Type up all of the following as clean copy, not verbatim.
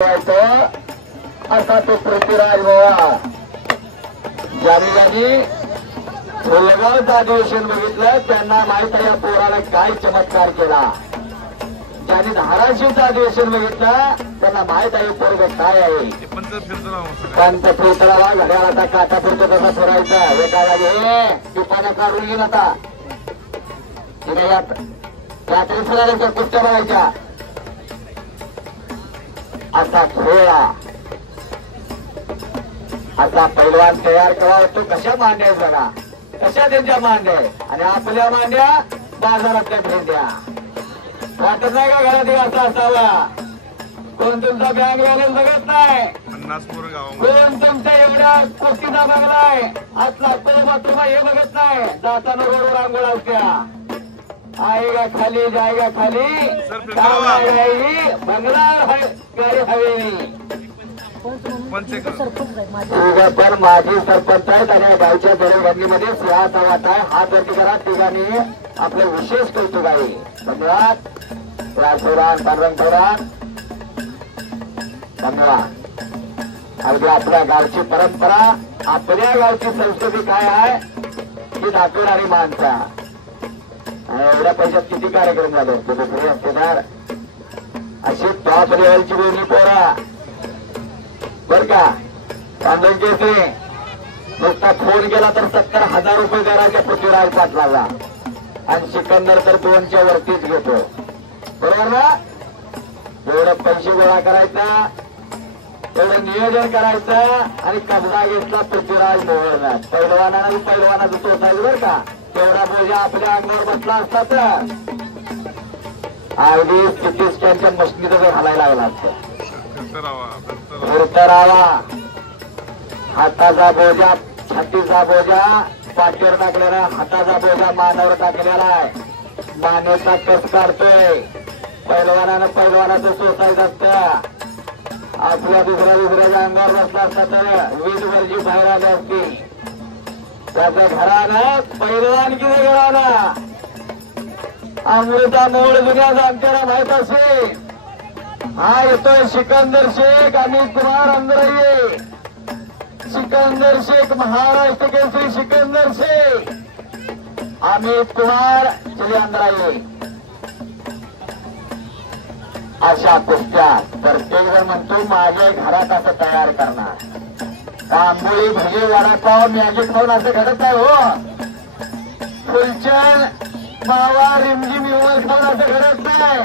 असा तो पृथ्वीराज बाबा ज्यांनी फुलगावचं अधिवेशन बघितलं त्यांना माहित आहे या पोराला काय चमत्कार केला. ज्यांनी धाराशिवचं अधिवेशन बघितलं त्यांना माहित आहे पोरग काय आहे. पंत फिरतरावा घड्याळाचा काटा फिरतो कसा फिरायचा एका जागी दुपाने काढून घेईन आता रात्री फिरायच्या कुठच्या बघायच्या असा खोळा असा पैलवान तयार करावा. तो कशा मांड्या बघा कशा त्यांच्या मांड्या आणि आपल्या मांड्या बाजारातल्या भेंड्या. वाटत नाही का घरात असा असावा. कोण तुमचा बँक बॅलन्स बघत नाही. कोण तुमच्या एवढ्या कोटीचा बंगलाय आतला बाथरूम हे बघत नाही. जाताना रोडवर आंघोळ असत्या आएगा खाली जाएगा खाली बंगला गाडी हवेली. पण माझी सरपंच आहेत आणि गावच्या जडणघडणीमध्ये सिंहाचा वाटा आहे. हात वरती करा तिघांनी आपलं विशेष कौतुक आहे. धन्यवाद राजपुराण पांडुरंगपुराण धन्यवाद. अगदी आपल्या गावची परंपरा आपल्या गावची संस्कृती काय आहे ही दाखवणारी माणसा. एवढ्या पैशात किती कार्यक्रम झाले दुसरे असतेदार अशी टॉप लेवलची बोलणी पोरा बर का. तांदूळचे नुसता फोन केला तर 70,000 रुपये करायच्या पृथ्वीराज पाटलाला आणि सिकंदर तर 2च्या वरतीच घेतो. बरोबर ना. एवढं पैसे गोळा करायचा एवढं नियोजन करायचं आणि कब्जा घेतला पृथ्वीराज मोहरला. पैलवानाचं सोसायचं बरं का. तेवढा बोजा आपल्या अंगावर बसला असता तर अगदी सिटी स्कॅनच्या मशिनीचं घालायला लागला असतं. फिरतरावा हाताचा बोजा छातीचा बोजा पाठीवर टाकलेला हाताचा बोजा मानावर टाकलेला आहे. मानेचा कस काढतोय. पैलवानाचं सोसायचं असतं. आपल्या दुसऱ्याच्या अंगावर बसला असता तर वीज वरची बाहेर आली असती. त्याच्या घरानं पैलवानकीच्या घरानं अमृता मोळ जुन्या जाणकारा माहित असेल. हा येतोय सिकंदर शेख अमित कुमार अंदरये. सिकंदर शेख महाराष्ट्र केसरी सिकंदर शेख अमित कुमार श्री अंदराये. अशा कुस्त्या प्रत्येक जण म्हणतो माझ्या घरात असं तयार करणार. आंबोळी भजी वडापाव मॅगी खाऊन असं घडत नाही हो. फुलचंद मावा रिमझिम युवल खाऊन असं घडत नाही.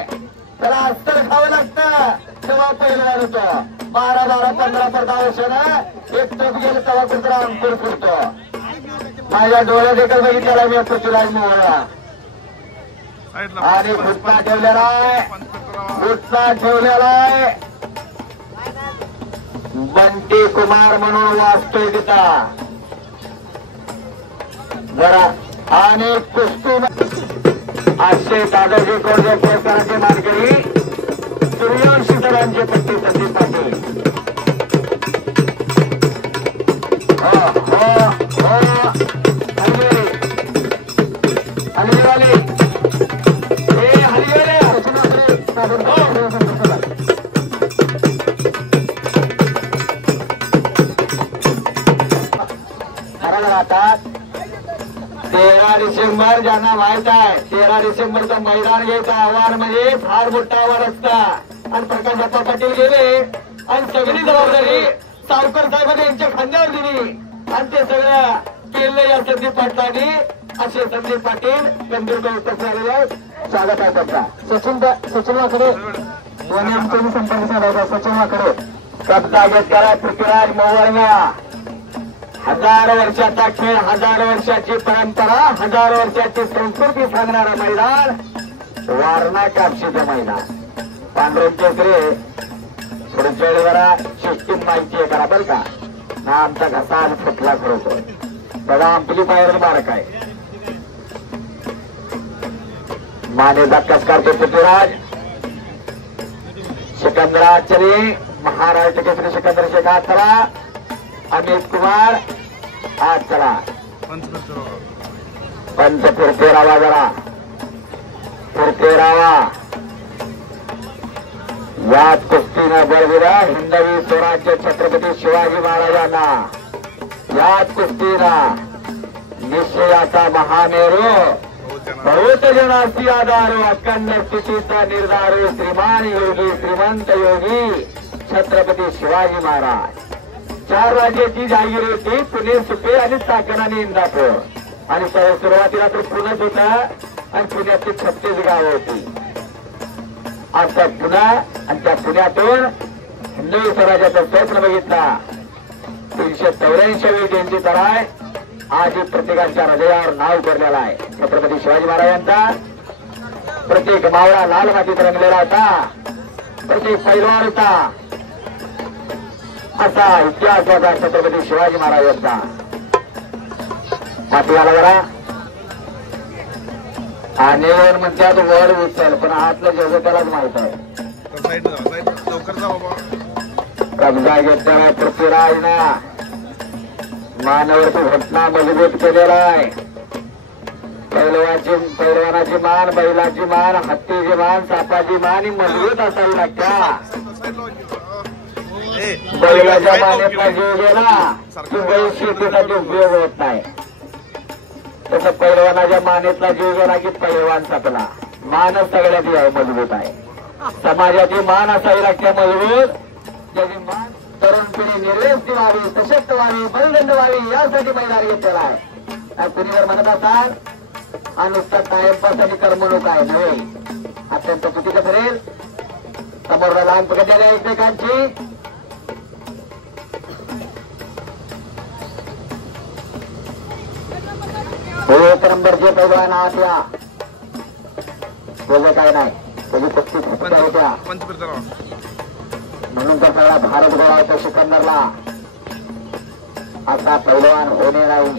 त्याला अस्तर खावं लागतं तेव्हा पहिलवान होतो. 12-15 वर्षानं एक टप गेलं तेव्हा कुत्रा अंकुर फुटतो. माझ्या डोळ्यात एकच बघितलेला मी पृथ्वीराज मोहळा आणि घुटना ठेवलेला आहे. बंटी कुमार म्हणून वाचतोय तिथं जरा. आणि कुस्ती असे दादाजी कोळजे पुरस्काराचे मानकरी सूर्यवंशी सरांचे पट्टी संदीप पाटील. हल्लीवाले हे हल्लीवाले राहतात. 13 डिसेंबर ज्यांना माहित आहे 13 डिसेंबरचं मैदान घ्यायचं आव्हान म्हणजे फार मोठं आव्हान असतं. आणि प्रकाशप्पा पाटील गेले आणि सगळी जबाबदारी सावकर साहेबांनी यांच्या खांद्यावर दिली आणि ते सगळं केलं या संदीप पाटलांनी. असे संदीप पाटील कंदूरकर उपस्थित झालेले स्वागत आहे त्यांचा. सचिन वाकडे संपर्क साधायचा. सचिन वाकडे कब्जा घेतला पृथ्वीराज मोहळा. 1000 वर्षाचा खेळ 1000 वर्षाची परंपरा 1000 वर्षाची संस्कृती सांगणारं मैदान वारणा कापशीचं मैदान. पांढऱ्यांचे पुढच्या वेळेला सिस्टीम माहिती आहे करा बरं का. ना आमचा घसा आणि फुटला खरोखर बघा आमची बाहेर मारक आहे. मानेचा कस करतो पृथ्वीराज. सिकंदराचरी महाराष्ट्र केसरी सिकंदर शेख हात चला. अमित कुमार हात चला. पंच फिरतेरावा जरा फिरतेरावा याच कुस्तीनं बळविरा हिंदवी स्वराज्य छत्रपती शिवाजी महाराजांना. याच कुस्तीनं निश्चयाचा महामेरू बहुत जनासी आधार अखंड स्थितीचा निर्धार श्रीमान योगी श्रीमंत योगी छत्रपती शिवाजी महाराज. 4 राज्याची जागीर होती पुणे सुपे आणि चाकण आणि इंदापूर आणि सुरुवातीला तर पुणेच होता आणि पुण्यातली 36 गावं होती. आता पुन्हा आणि त्या पुण्यातून हिंदवी स्वराज्याचा स्वप्न बघितला. 384वी जयंती तर आहे. आज प्रत्येकाच्या हृदयावर नाव कोरलेला आहे छत्रपती शिवाजी महाराजांचा. प्रत्येक मावळा लाल मातीत रंगलेला होता. प्रत्येक पैलवान होता. असा इतिहास होता छत्रपती शिवाजी महाराजांचा. मातीवाला जरा आणि म्हणतात वर उचल पण हातलं जेवढं त्यालाच माहित आहे. कब्जा घेतलेला पृथ्वीराज ना मानावरती घटना मजबूत केलेला आहे. पैलवानाची मान बैलाची मान हत्तीची मान सापाची मान ही मजबूत असावी लागते. बैलाच्या मानेतला जीव गेला की बैल शेतीसाठी उपयोग होत नाही. तसं पैलवानाच्या मानेतला जीव गेला की पैलवान संपला. मानच सगळ्यात मजबूत आहे. समाजाची मान असावी लागते मजबूत. ज्याची मान तरुण पिढी निर्वेस्ती व्हावी सशक्त व्हावी बलदंड व्हावी यासाठी मैदान घेतलेला आहे. कुणी जर म्हणत असाल हा नुसता टाइमपास आणि करमणूक आहे नव्हे अत्यंत चुकीचं ठरेल. समोर लहान पकडलेल्या एकमेकांची एक नंबरचे पैलवान आहात त्याचं काय नाही त्याची कुस्ती होत्या म्हणून तर सगळा भारत गोळा होता सिकंदरला. असा पैलवान होणे नाही.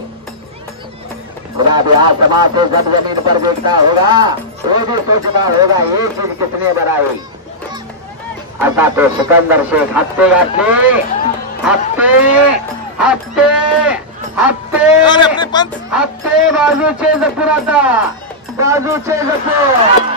खुदा भी आसमां से जब जमीन पर देखता होगा वो भी सोचता होगा ये चीज कितने बनाई. असा तो सिकंदर शेख हप्ते घातले हप्ते हप्ते हप्ते हप्ते बाजूचे जपून आता बाजूचे जपून